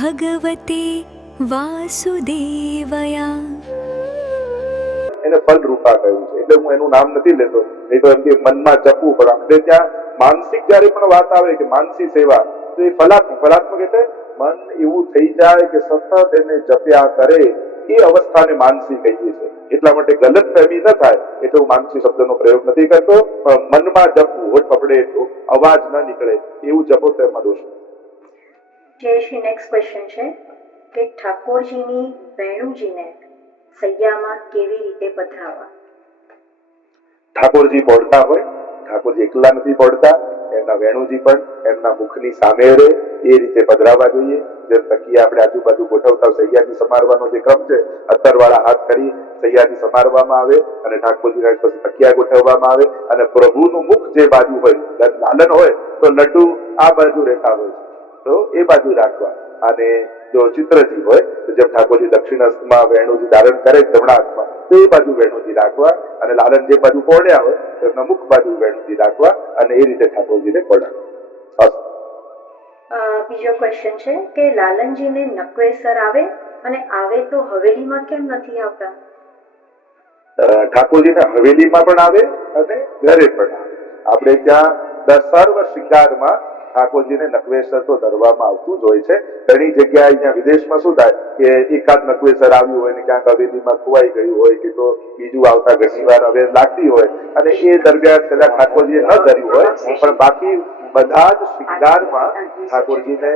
ભગવતે વાસુદેવયા. એને ફલ રૂપા કહ્યું છે, એટલે હું એનું નામ નથી લેતો, નહીં તો એમ કે મનમાં જપવું પડે. આપણે ત્યાં માનસિક જયારે પણ વાત આવે કે માનસી સેવા, તો એ ફલાત્મક એટલે મન એવું થઈ જાય કે સતત એને જપ્યા કરે, એ અવસ્થાને માનસી કહીએ છીએ. એટલા માટે ગલત ફહેમી ન થાય એટલે હું માનસી શબ્દનો પ્રયોગ નથી કરતો. મનમાં જપવું, હોઠ પકડે એટલું, અવાજ ન નીકળે એવું જપો તો એમાં દોષ. જયશ્રી, નેક્સ્ટ ક્વેશ્ચન છે કે ઠાકોરજીની વેણુજીને સૈયામાં કેવી રીતે પધરાવવા? ઠાકોરજી પહોંચતા હોય, ઠાકોરજી એકલા નથી પહોંચતા, એમના વેણુજી પણ એમના મુખની સામે રહે એ રીતે પધરાવવા જોઈએ. જેમ તકિયા આપણે આજુબાજુ ગોઠવતા સૈયાજી સમારવાનો જે ક્રમ છે, અત્તરવાળા હાથ કરી સૈયાજી સમારવામાં આવે અને ઠાકોરજીના પછી તકિયા ગોઠવવામાં આવે અને પ્રભુનું મુખ જે બાજુ હોય, લાલન હોય તો લડ્ડુ આ બાજુ રહેતા હોય તો એ બાજુ રાખવા. અને જો ચિત્રજી હોય તો જેમ ઠાકોરજી દક્ષિણ હસ્તમાં વેણુજી ધારણ કરે જમણા હાથમાં, તો એ બાજુ વેણુજી રાખવા અને લાલન જે બાજુ કોડ્યા હોય તો એમના મુખ બાજુ વેણુજી રાખવા અને એ રીતે ઠાકોરજીને કોડાવવા. બીજો ક્વેશ્ચન છે કે લાલનજીને નકવેસર આવે અને આવે તો હવેલીમાં કેમ નથી આવતા? ઠાકોરજીને હવેલીમાં પણ આવે અને ઘરે પણ આવે. આપણે ત્યાં સર્વ શૃંગારમાં ઠાકોરજીને નકવેસર તો ધરવામાં આવતું જ હોય છે. ઘણી જગ્યાએ અહીંયા વિદેશમાં શું થાય કે એકાદ નકવેસર આવ્યું હોય ને ક્યાંક હવેલીમાં ખોવાઈ ગયું હોય કે તો બીજું આવતા ઘણી વાર હવે લાગતી હોય અને એ દરમિયાન કદાચ ઠાકોરજીએ ન ધર્યું હોય, પણ બાકી બધા જ શૃંગારમાં ઠાકોરજીને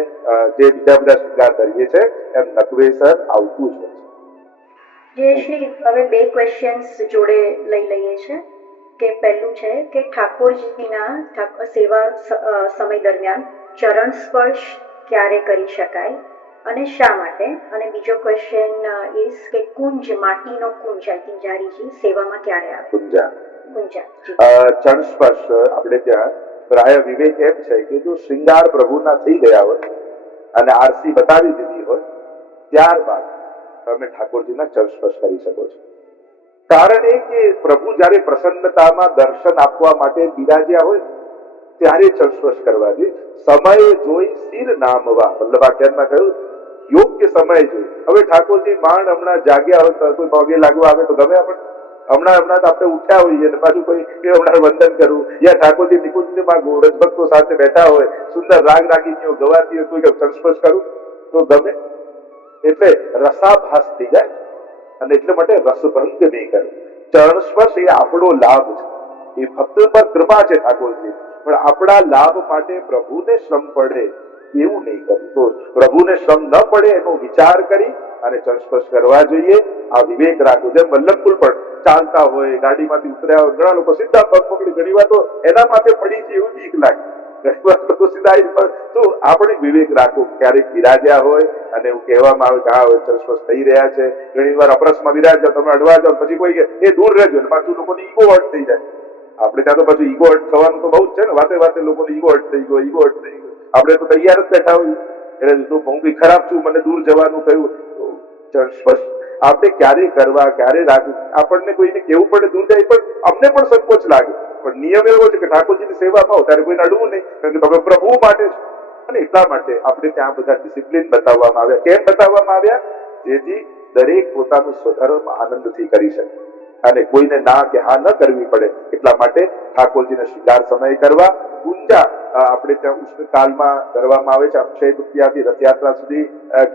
જે બીજા બધા શૃંગાર ધરીએ છે એમ નકવેસર આવતું જ હોય છે. જયશ્રી, હવે બે ક્વેશ્ચન્સ જોડે લઈ લઈએ છે કે પહેલું છે કે ઠાકોરજીના સેવા સમય દરમિયાન ચરણ સ્પર્શ ક્યારે કરી શકાય અને શા માટે? અને બીજો ક્વેશ્ચન ઇઝ કે કુંજ, માટીનો કુંજ આઈ થિંક જારીજી સેવામાં ક્યારે આવે? કુંજા. ચરણ સ્પર્શ આપણે ત્યાં પ્રાય વિવેક એમ છે કે જો શૃંગાર પ્રભુના થઈ ગયા હોય અને આરસી બતાવી દીધી હોય ત્યારબાદ તમે ઠાકોરજીના ચરણ સ્પર્શ કરી શકો છો. કારણ એ કે પ્રભુ જયારે પ્રસન્નતામાં દર્શન આપવા માટે બિરાજ્યા હોય ત્યારે ચરણ સ્પર્શ કરવા જોઈએ. સમય જોઈ શિર નામવા, વલ્લભાખ્યાનમાં કહ્યું યોગ્ય સમય જોઈ. હવે ઠાકોરજી માંડ હમણાં જાગ્યા હોય તો કોઈ પગે લાગવા આવે તો ગમે આપણે? હમણાં તો આપણે ઉઠ્યા હોઈએ ને પાછું કોઈ હમણાં વંદન કરવું, યા ઠાકોરજી નિકુંજમાં રજભક્તો સાથે બેઠા હોય, સુંદર રાગ રાગીનીઓ ગવાતી હોય, કોઈ ચરણ સ્પર્શ કરું તો ગમે? એટલે રસાભાસ થઈ જાય અને એટલે માટે રસભંગ નહીં કરવું. ચરણ સ્પર્શ એ આપણો લાભ છે, એ ભક્ત પર કૃપા છે ઠાકોરજી, પણ આપણા લાભ માટે પ્રભુને શ્રમ પડે એવું નહીં કરવું. તો પ્રભુને શ્રમ ન પડે એનો વિચાર કરી અને ચરણ સ્પર્શ કરવા જોઈએ. આ વિવેક રાખવું. જેમ વલ્લભકુલ પણ ચાલતા હોય, ગાડીમાંથી ઉતર્યા હોય, ઘણા લોકો સીધા પગ પકડી, ઘણી વાર તો એના માથે પડી છે એવું બીક લાગે, ઘણી વાર લોકો સીધા. તો આપણે વિવેક રાખવું. ક્યારેક બિરાજ્યા હોય અને એવું કહેવામાં આવે કે હા હવે ચરણ સ્પર્શ થઈ રહ્યા છે, ઘણી વાર અપરસમાં બિરાજ્યા તમે અડવા જાઓ પછી કોઈ કે એ દૂર રહેજો ને પાછું લોકોની ઈગો હર્ટ થઈ જાય. આપણે ત્યાં તો પાછું ઈગો હર્ટ થવાનું તો બહુ જ છે ને, વાતે વાતે લોકોને ઈગો હર્ટ થઈ ગયો, ઈગો હર્ટ થઈ ગયો. આપણે તો તૈયાર જ બેઠા હોઈએ એટલે હું કઈ ખરાબ છું, મને દૂર જવાનું કહ્યું. ચરણ સ્પર્શ આપણે ક્યારે કરવા, ક્યારે રાખવું, આપણને કોઈને કેવું પડે દૂર જાય પણ અમને પણ સંકોચ લાગે, પણ નિયમ એવો છે કે ઠાકોરજીની સેવામાં આવો ત્યારે કોઈને અડવું નહીં, કારણ કે તમે પ્રભુ માટે છો. અને એટલા માટે આપણે ત્યાં બધા ડિસિપ્લિન બતાવવામાં આવ્યા. કેમ બતાવવામાં આવ્યા? જેથી દરેક પોતાનું સ્વધર્મ આનંદથી કરી શકે અને કોઈને ના કે હા ન કરવી પડે. એટલા માટે ઠાકોરજીને શૃંગાર સમય કરવા. ગુંજા આપણે ત્યાં ઉષ્ણકાલમાં કરવામાં આવે છે, અક્ષય તૃતીયાથી રથયાત્રા સુધી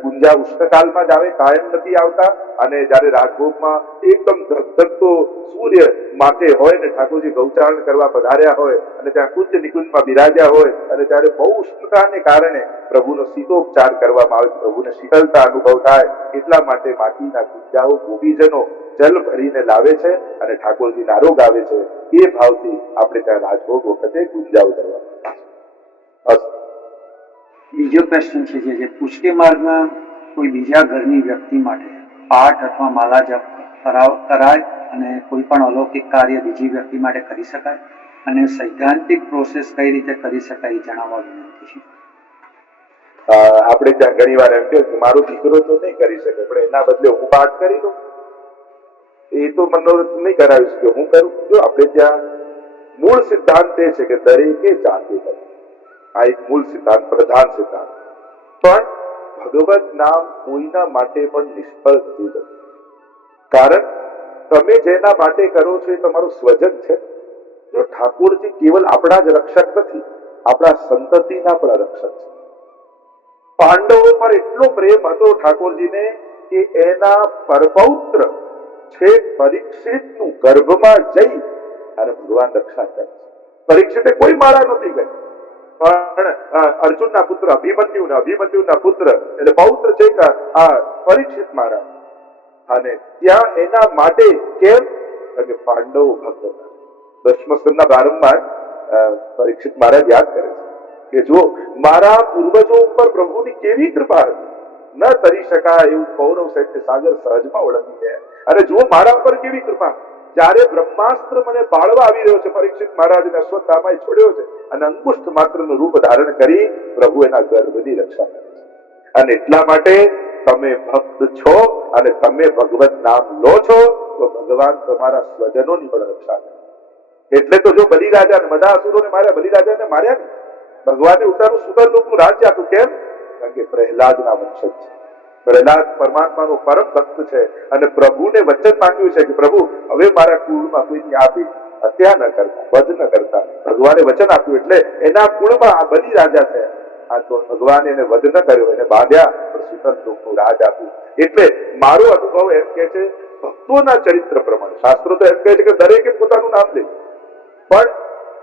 ગુંજા ઉષ્ણકાલમાં જ આવે, કાયમ નથી આવતા. અને જયારે રાજભોગમાં એકદમ ધગધગતો સૂર્ય માથે હોય ને ઠાકોરજી ગૌચારણ કરવા પધાર્યા હોય અને ત્યાં કુંજ નિકુંજમાં બિરાજ્યા હોય અને ત્યારે બહુ ઉષ્ણતાને કારણે પ્રભુનો શીતોપચાર કરવામાં આવે, પ્રભુને શીતળતા અનુભવ થાય. એટલા માટે માટીના ગુંજાઓ ગોપીજનો જલ ભરીને લાવે છે અને ઠાકોરજીને આરોગ આવે છે. એ ભાવથી આપણે ત્યાં રાજભોગ વખતે ગુંજાઓ કરવામાં આવે. બીજો પ્રશ્ન છે જે પુષ્ટિ માર્ગમાં કોઈ બીજા ઘરની વ્યક્તિ માટે પાઠ અથવા માલા જપ કરાય અને કોઈ પણ અલૌકિક કાર્ય બીજી વ્યક્તિ માટે કરી શકાય અને સૈદ્ધાંતિક પ્રોસેસ કઈ રીતે કરી શકાય એ જણાવવા વિનંતી છે. આપણે ત્યાં ઘણી વાર એમ કે મારો દીકરો તો નહીં કરી શકે પણ એના બદલે હું પાઠ કરી દઉં, એ તો મનોરથ નહીં કરાવી શકે, હું કરું. જો આપણે ત્યાં મૂળ સિદ્ધાંત એ છે કે દરેકે જાતે કરવું. આ એક મૂળ સિદ્ધાંત, પ્રધાન સિદ્ધાંત. પણ ભગવત નામ કોઈના માટે પણ નિષ્ફળ નથી જતું. કારણ તમે જેના માટે કરો છો એ તમારું સ્વજન છે. જો ઠાકોરજી કેવલ આપણા જ રક્ષક નથી, આપણા સંતતિના પણ રક્ષક છે. પાંડવો પર એટલો પ્રેમ હતો ઠાકોરજીને કે એના પરપૌત્ર છે પરીક્ષિતનું ગર્ભમાં જઈ અને ભગવાન રક્ષા કરે છે. પરીક્ષિતે કોઈ માળા નહોતી કરી, પણ અર્જુનના પુત્ર અભિમન્યુના પુત્ર એટલે પૌત્ર છે કે આ પરીક્ષિત મારા, અને ત્યાં એના માટે કેમ કે પાંડવો ભક્ત હતા. દશમસ્કંદના પ્રારંભમાં પરીક્ષિત મહારાજ યાદ કરે છે કે જો મારા પૂર્વજો ઉપર પ્રભુની કેવી કૃપા હતી, ન તરી શકાય એવું કૌરવ સૈન્ય સાગર સહજમાં ઓળંગી ગયા. અને જો મારા ઉપર કેવી કૃપા, જ્યારે બ્રહ્માસ્ત્ર મને બાળવા આવી રહ્યો છે, પરીક્ષિત મહારાજને અશ્વત્થામાએ છોડ્યો છે અને અંગુષ્ઠ માત્રનું રૂપ ધારણ કરી પ્રભુ એના ગર્ભની રક્ષા કરે છે. અને એટલા માટે તમે ભક્ત છો અને તમે ભગવત નામ લો છો તો ભગવાન તમારા સ્વજનોની પણ રક્ષા કરે. એટલે તો જો બલિરાજા અને બધા અસુરોને માર્યા, બલિરાજાને માર્યા ને, ભગવાને ઉતારું સુંદર લોકનું રાજ્ય આપ્યું. કેમ? કારણ કે પ્રહલાદના વંશજ છે. પ્રહલાદ પરમાત્માનો પરમ ભક્ત છે અને પ્રભુને વચન માંગ્યું છે કે પ્રભુ હવે મારા કુળમાં કોઈની આપી હત્યા ન કરતા, વધ ન કરતા. ભગવાને વચન આપ્યું એટલે એના કુળમાં આ બલિરાજા છે. આ તો ભગવાને એને વધ ન કર્યો, એને બાંધ્યા પણ સુંદર લોકનું રાજ આપ્યું. એટલે મારો અનુભવ એમ કે છે ભક્તોના ચરિત્ર પ્રમાણે, શાસ્ત્રો તો એમ કહે છે કે દરેકે પોતાનું નામ લે, પણ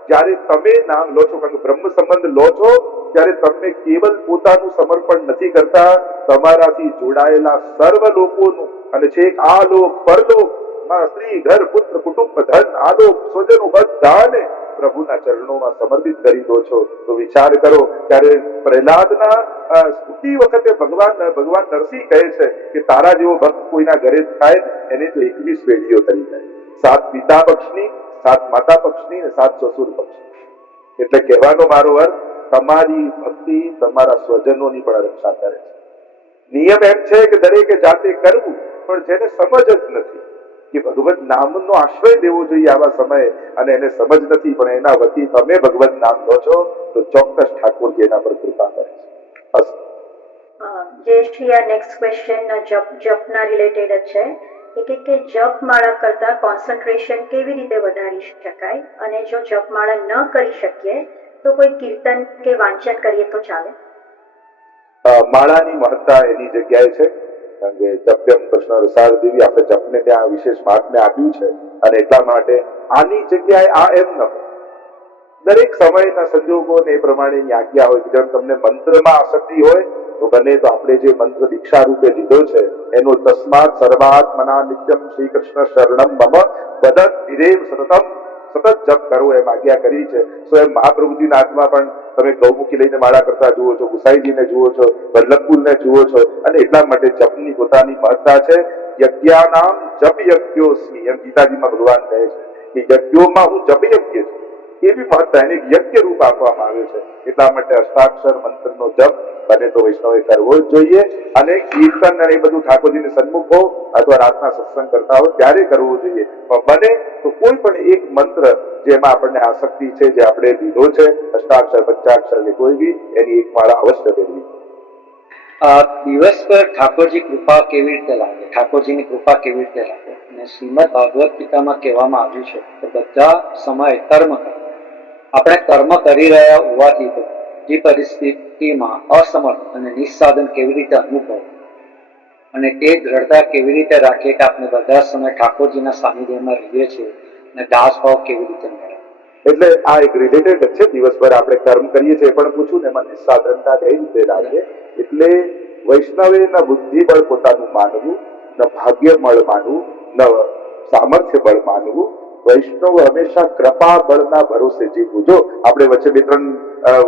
જ્યારે તમે નામ લો છો, કારણ કે બ્રહ્મ સંબંધ લો છો, ત્યારે તમે કેવલ પોતાનું સમર્પણ નથી કરતા, તમારાથી જોડાયેલા સર્વ લોકોનું અને છેક આ લોક પરલોક, સ્ત્રી ઘર પુત્ર કુટુંબ ધન આલોક સ્વજનો બધાને પ્રભુના ચરણોમાં સમર્પિત કરી દો છો. તો વિચાર કરો, ત્યારે પ્રહલાદના સ્તુતિ વખતે ભગવાન નરસિંહ કહે છે કે તારા જેવો ભક્ત કોઈના ઘરે થાય એને તો 21 પેઢીઓ કરી જાય, 7 પિતા પક્ષની, 7 માતા પક્ષની અને 7 સસુર પક્ષની. એટલે કહેવાનો મારો અર્થ, તમારી ભક્તિ તમારા સ્વજનોની પણ રક્ષા કરે છે. નિયમ એમ છે કે દરેકે જાતે કરવું, પણ જેને સમજ જ નથી કે ભગવત નામનો આશ્રય દેવો જોઈએ આવા સમયે, અને એને સમજ નથી, પણ એના વતી તમે ભગવત નામ લો છો તો ચોક્કસ ઠાકોરજી એના પર કૃપા કરે છે. જયશ્રી, આ નેક્સ્ટ ક્વેશ્ચન જપના રિલેટેડ જ છે. કે જપ માળા કરતા કોન્સન્ટ્રેશન કેવી રીતે વધારી શકાય, અને જો જપ માળા ન કરી શકીએ તો કોઈ કીર્તન કે વાંચન કરીએ તો ચાલે? માળાની મહત્તા એની જગ્યાએ છે, કારણ કે જપ્યમ કૃષ્ણ રસાળ જેવી આપણે જપને ત્યાં વિશેષ મહાત્મ્ય આપ્યું છે, અને એટલા માટે આની જગ્યાએ આ એમ ન હોય. દરેક સમયના સંજોગોને એ પ્રમાણેની આજ્ઞા હોય કે જેમ તમને મંત્રમાં આસક્તિ હોય તો બને તો આપણે જે મંત્ર દીક્ષા રૂપે લીધો છે એનો તસ્માત સર્વાત્મના નિત્યમ શ્રી કૃષ્ણ શરણમ મમ વદત વિરેવ સતતમ, સતત જપ કરો એમ આજ્ઞા કરી છે. સ્વયં મહાપ્રભુજીના હાથમાં પણ તમે ગૌમુખી લઈને માળા કરતા જુઓ છો, ગુસાઈજીને જુઓ છો, વલ્લભપુરને જુઓ છો, અને એટલા માટે જપની પોતાની મહત્તા છે. યજ્ઞાનામ જપ યજ્ઞોસ્મિ એમ ગીતાજીમાં ભગવાન કહે છે કે યજ્ઞોમાં હું જપ યજ્ઞ છું, એવી મહત્તા એને યજ્ઞ રૂપ આપવામાં આવ્યું છે. એટલા માટે અષ્ટાક્ષર મંત્રનો જપ બને તો વૈષ્ણવે કરવો જ જોઈએ, અને કીર્તન અને એ બધું ઠાકોરજીને સન્મુખ હો અથવા રાતના સત્સંગ કરતા હો ત્યારે કરવું જોઈએ. પણ બને તો કોઈ પણ એક મંત્ર જેમાં આપણને આસક્તિ છે, જે આપણે લીધો છે, અષ્ટાક્ષર પંચાક્ષર કે કોઈ બી, એની એક માળા અવશ્ય કરવી. દિવસ પર ઠાકોરજી કૃપા કેવી રીતે લાગે, ઠાકોરજીની કૃપા કેવી રીતે લાગે? અને શ્રીમદ ભાગવત ગીતામાં કહેવામાં આવ્યું છે કે બધા સમય કર્મ કરો. આપણે કર્મ કરી રહ્યા હોવાથી જે પરિસ્થિતિમાં અસમર્થ અને નિસ્સાધન કેવી રીતે અનુભવ, અને તે દ્રઢતા કેવી રીતે રાખીએ કે આપણે બધા સમય ઠાકોરજીના સાનિધ્યમાં રહીએ છીએ, અને દાસ ભાવ કેવી રીતે મળે? એટલે આ એક રિલેટેડ છે. દિવસભર આપણે કર્મ કરીએ છીએ પણ પૂછું ને એમાં નિસ્સાધનતા કઈ રીતે લાગે. એટલે વૈષ્ણવે ન બુદ્ધિ બળ પોતાનું માનવું, ન ભાગ્ય બળ માનવું, ન સામર્થ્ય બળ માનવું. વૈષ્ણવ હંમેશા કૃપા બળના ભરોસે જીવવું. જો આપણે વચ્ચે 2-3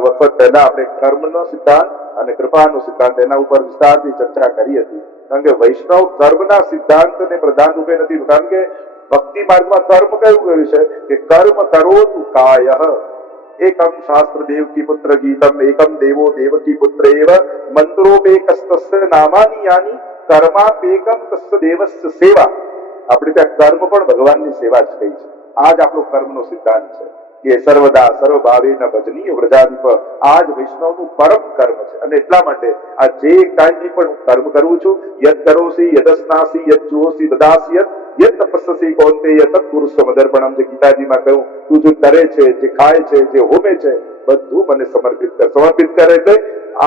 વખત પહેલા આપણે કર્મનો સિદ્ધાંત અને કૃપાનો સિદ્ધાંત એના ઉપર વિસ્તારથી ચર્ચા કરી હતી. કારણ કે વૈષ્ણવ કર્મના સિદ્ધાંતને પ્રધાન રૂપે નથી, કારણ કે ભક્તિ માર્ગમાં કર્મ કયું કહ્યું છે કે કર્મ કરોતુ કાયઃ એકમ શાસ્ત્ર દેવકી પુત્ર ગીતમ એકમ દેવો દેવકી પુત્ર એવ મંત્રોપેકસ્તસ્ય નામાની યાની કર્માપેકમ તસ્ય દેવસ્ય સેવા. આપણે ત્યાં કર્મ પણ ભગવાનની સેવા જ કહી છે. આ જ આપણો કર્મનો સિદ્ધાંત છે. કે સર્વદા સર્વભાવેન ભજનીય વ્રજાધિપ આ જ વૈષ્ણવનું પરમ કર્મ છે. અને એટલા માટે આ જે કાંઈ પણ હું કર્મ કરું છું, યદ કરોસી યદસ્નાસી યદ જુહોસી દદાસી યદ તપસ્સી કૌંતેય તત્પુરુષ મદર્પણમ, જે ગીતાજીમાં કહ્યું, તું જે કરે છે, જે ખાય છે, જે હોમે છે, બધું મને સમર્પિત કર. સમર્પિત કરે એટલે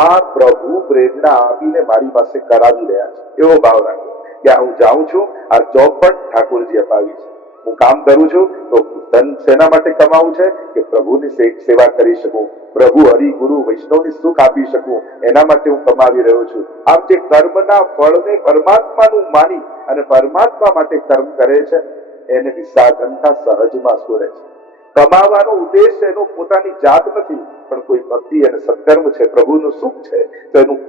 આ પ્રભુ પ્રેરણા આપીને મારી પાસે કરાવી રહ્યા છે એવો ભાવ રાખો કે હું જાઉં છું, આ જોબ પણ ઠાકોરજી અપાવી છે. હું કામ કરું છું તો ધન શેના માટે કમાવું છે કે પ્રભુની સેવા કરી શકું, પ્રભુ હરિ ગુરુ વૈષ્ણવની સુખ આપી શકું, એના માટે હું કમાવી રહ્યો છું. આમ જે કર્મના ફળને પરમાત્માનું માની અને પરમાત્મા માટે કર્મ કરે છે એને નિસ્સાધનતા સહજમાં સ્ફુરે છે. કમાવાનો ઉદ્દેશ એનો પોતાની જાત નથી, પણ કોઈ ભક્તિ અને સત્કર્મ છે, પ્રભુનું સુખ છે, તો એનું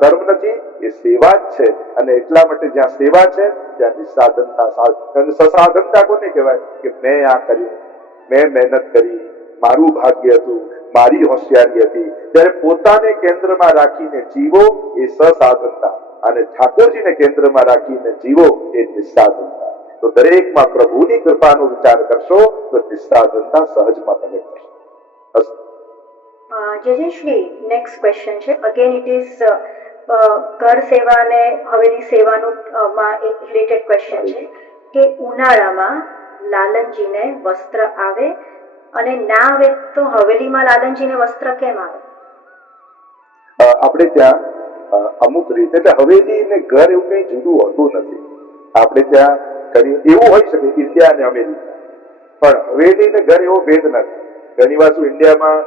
કર્મ નથી, એ સેવા જ છે. અને એટલા માટે જ્યાં સેવા છે ત્યાં નિસ્સાધનતા. સસાધનતા કોને કહેવાય કે મેં આ કર્યું, મેં મહેનત કરી, મારું ભાગ્ય હતું, મારી હોશિયારી હતી. ત્યારે પોતાને કેન્દ્રમાં રાખીને જીવો એ સસાધનતા, અને ઠાકોરજીને કેન્દ્રમાં રાખીને જીવો એ નિસ્સાધનતા. તો દરેકમાં પ્રભુની કૃપાનો વિચાર કરશો તો નિસ્સાધનતા સહજમાં તમે કરશો. જયશ્રી, નેક્સ્ટ ક્વેશ્ચન છે. અગેન ઇટ ઇઝ ઘર સેવા અને હવેલી સેવાનું માં એક રિલેટેડ ક્વેશ્ચન છે કે ઉનાળામાં લાલનજીને વસ્ત્ર આવે અને ના આવે તો હવેલીમાં લાલનજીને વસ્ત્ર કેમ આવે? આપણે ત્યાં અમુક રીતે એટલે હવેલી ને ઘર એવું કઈ જુદું હોતું નથી. આપણે ત્યાં એવું હોઈ શકે ઇન્ડિયા અને અમેરિકા, પણ હવેલી ને ઘર એવો ભેદ નથી. ઘણી વાર શું ઇન્ડિયામાં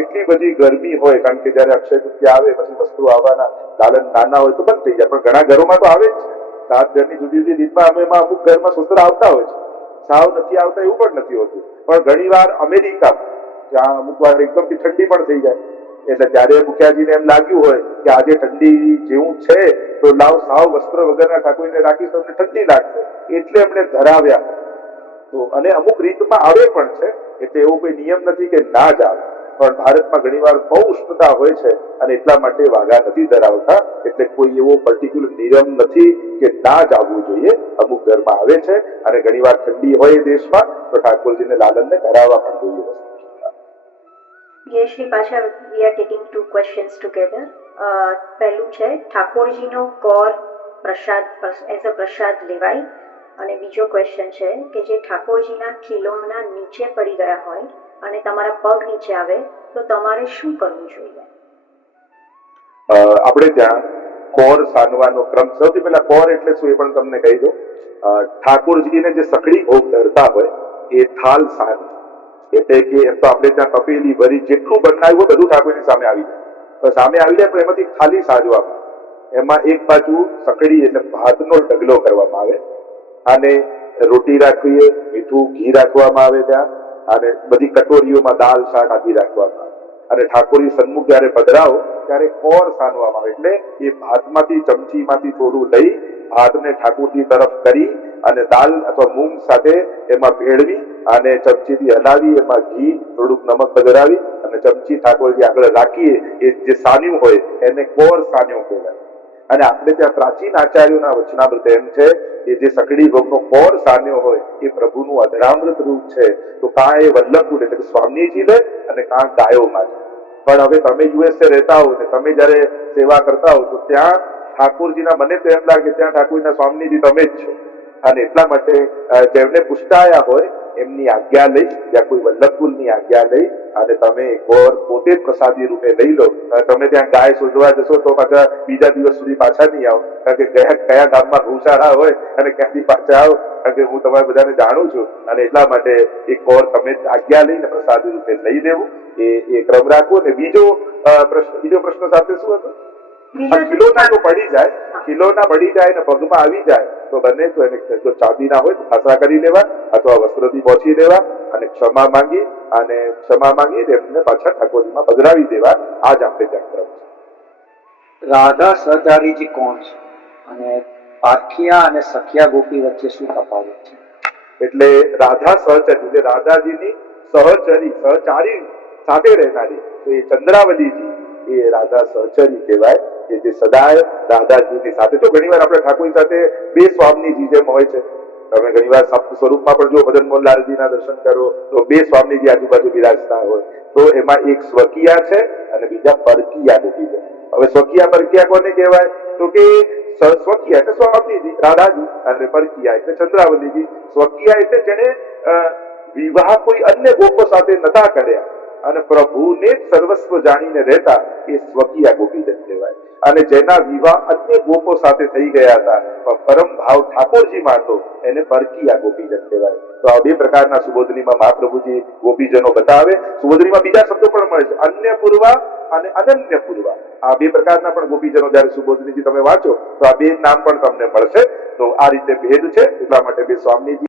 એટલી બધી ગરમી હોય, કારણ કે જયારે અક્ષય તૃતીયા આવે પછી વસ્તુ આવવાના, લાલન નાના હોય તો બંધ થઈ જાય, પણ ઘણા ઘરોમાં તો આવે જ છે. 7 ઘરની જુદી જુદી રીતમાં અમે અમુક ઘરમાં વસ્ત્ર આવતા હોય છે, સાવ નથી આવતા એવું પણ નથી હોતું. પણ ઘણી વાર અમેરિકામાં ત્યાં અમુક વાર એકદમથી ઠંડી પણ થઈ જાય, એટલે ત્યારે મુખિયાજીને એમ લાગ્યું હોય કે આજે ઠંડી જેવું છે તો લાવ સાવ વસ્ત્ર વગરના ઠાકોરને રાખી તમને ઠંડી લાગશે, એટલે એમણે ધરાવ્યા. તો અને અમુક રીતમાં આવે પણ છે, એટલે એવો કોઈ નિયમ નથી કે ના જ આવે. પણ ભારતમાં ઘણીવાર બહુ ઉષ્ણતા હોય છે અને એટલા માટે વાઘા નથી ધરાવતા, એટલે કોઈ એવો પર્ટિક્યુલર નિયમ નથી કે ના જ આવવું જોઈએ. અમુક ઘરમાં આવે છે અને ઘણીવાર ઠંડી હોય દેશમાં તો ઠાકોરજીને લાલનને ધરાવવા પણ જોઈએ. યશ્રી, પાછા we are taking 2 questions together. પહેલું છે ઠાકોરજીનો કોર પ્રસાદ એઝ અ પ્રસાદ લેવાય, અને બીજો ક્વેશ્ચન છે કે જે ઠાકોરજીના ખીલોના નીચે પડી ગયા હોય અને તમારા પગ નીચે આવે તો તમારે શું કરવું જોઈએ? આપણે ત્યાં કોર સાનવાનો ક્રમ, સૌથી પહેલા કોર એટલે શું એ પણ તમને કહી દો. ઠાકોરજીને જે સકડી ભોગ ધરતા હોય એ થાલ સાન, એટલે કે એમ તો આપણે ત્યાં તપેલી ભરી જેટલું બનાવ્યું હોય બધું ઠાકોરની સામે આવી જાય. સામે આવી જાય પણ એમાંથી ખાલી સાજવામાં, એમાં એક બાજુ સકડી એટલે ભાતનો ઢગલો કરવામાં આવે, અને રોટી રાખીએ, મીઠું ઘી રાખવામાં આવે ત્યાં, અને બધી કટોરીઓમાં દાળ શાક આદિ રાખવામાં આવે. અને ઠાકોરની સન્મુખ જયારે પધરાવો ત્યારે કોર સાનવામાં આવે, એટલે એ ભાતમાંથી ચમચીમાંથી થોડું લઈ ભાતને ઠાકોરજી તરફ કરી અને દાળ અથવા મૂંગ સાથે એમાં ભેળવી અને ચમચીથી હલાવી, એમાં ઘી થોડુંક નમક પધરાવી અને ચમચી ઠાકોરજી આગળ રાખીએ, એ જે સાન્યું હોય એને કોર સાન્યો કહેવાય. અને આપણે ત્યાં પ્રાચીન આચાર્યોના વચનામૃત એમ છે કે જે સકડી ભોગનો કોર સાન્યો હોય એ પ્રભુનું અધરામૃત રૂપ છે. તો કાં એ વલ્લભપુર એટલે કે સ્વામીજી લે અને કાં ગાયોમાં છે. પણ હવે તમે યુએસએ રહેતા હો ને તમે જયારે સેવા કરતા હો તો ત્યાં ઠાકોરજીના, મને તો એમ લાગે ત્યાં ઠાકોરના સ્વામીજી તમે જ છો. અને એટલા માટે જેમને પુષ્ટાયા હોય એમની આજ્ઞા લઈ, ત્યાં કોઈ વલ્લભકુલની આજ્ઞા લઈ અને તમે કોર પોતે જ પ્રસાદી રૂપે લઈ લો. તમે ત્યાં ગાય શોધવા જશો તો પાછા બીજા દિવસ સુધી પાછા નહીં આવો, કારણ કે કયા ગામમાં ગૌશાળા હોય અને ક્યાંથી પાછા આવો, કારણ કે હું તમારે બધાને જાણું છું. અને એટલા માટે એક કોર તમે આજ્ઞા લઈને પ્રસાદી રૂપે લઈ લેવું, એ ક્રમ રાખવો. ને બીજો પ્રશ્ન સાથે શું હતો? કિલોના જો પડી જાય, કિલોના પડી જાય ને પગમાં આવી જાય તો બને તો એને જો ચાંદીના હોય તો ખાસા કરી લેવા અથવા વસ્ત્રથી પહોંચી દેવા અને ક્ષમા માંગી એમને પાછા ઠાકોરજીમાં પધરાવી દેવા. આ જ આપણે ત્યાં ક્રમ છે. રાધા સહચારીજી કોણ છે અને પારખિયા અને સખિયા ગોપી વચ્ચે શું તફાવત છે? એટલે રાધા સહચરી એટલે રાધાજીની સહચારી સાથે રહેનારી, તો એ ચંદ્રાવલીજી એ રાધા સહચરી કહેવાય, કે જે સદાય રાધાજીની સાથે. તો ઘણી વાર આપણે ઠાકોર સાથે બે સ્વામીજી જેમ હોય છે, તમે ઘણીવાર સપ્ત સ્વરૂપમાં પણ જો મદન મોહનલાલજીના દર્શન કરો તો બે સ્વામીજી આજુબાજુ બિરાજતા હોય, તો એમાં એક સ્વકીયા છે અને બીજા પરકીયા ગોપીજન. હવે સ્વકીયા પરકીયા કોને કહેવાય? તો કે સ્વકીયા એટલે સ્વામીજી રાધાજી અને પરકીયા એટલે ચંદ્રાવલીજી. સ્વકીયા એટલે જેને વિવાહ કોઈ અન્ય ગોપો સાથે નતા કર્યા અને પ્રભુને જ સર્વસ્વ જાણીને રહેતા, એ સ્વકીયા ગોપીજન કહેવાય. અને જેના વિવાહ અન્ય ગોપો સાથે થઈ ગયા હતા પણ પરમ ભાવ ઠાકોરજીમાં હતો, એને પરકીયા ગોપીજન કહેવાય. તો આ બે પ્રકારના સુબોધનીમાં મહાપ્રભુજી ગોપીજનો બતાવે. સુબોધનીમાં બીજા શબ્દો પણ મળે છે, અન્ય પૂર્વા અને અનન્ય પૂર્વા. આ બે પ્રકારના પણ ગોપીજનો જયારે સુબોધનીજી તમે વાંચો તો આ બે નામ પણ તમને મળશે. તો આ રીતે ભેદ છે, એટલા માટે બે સ્વામીજી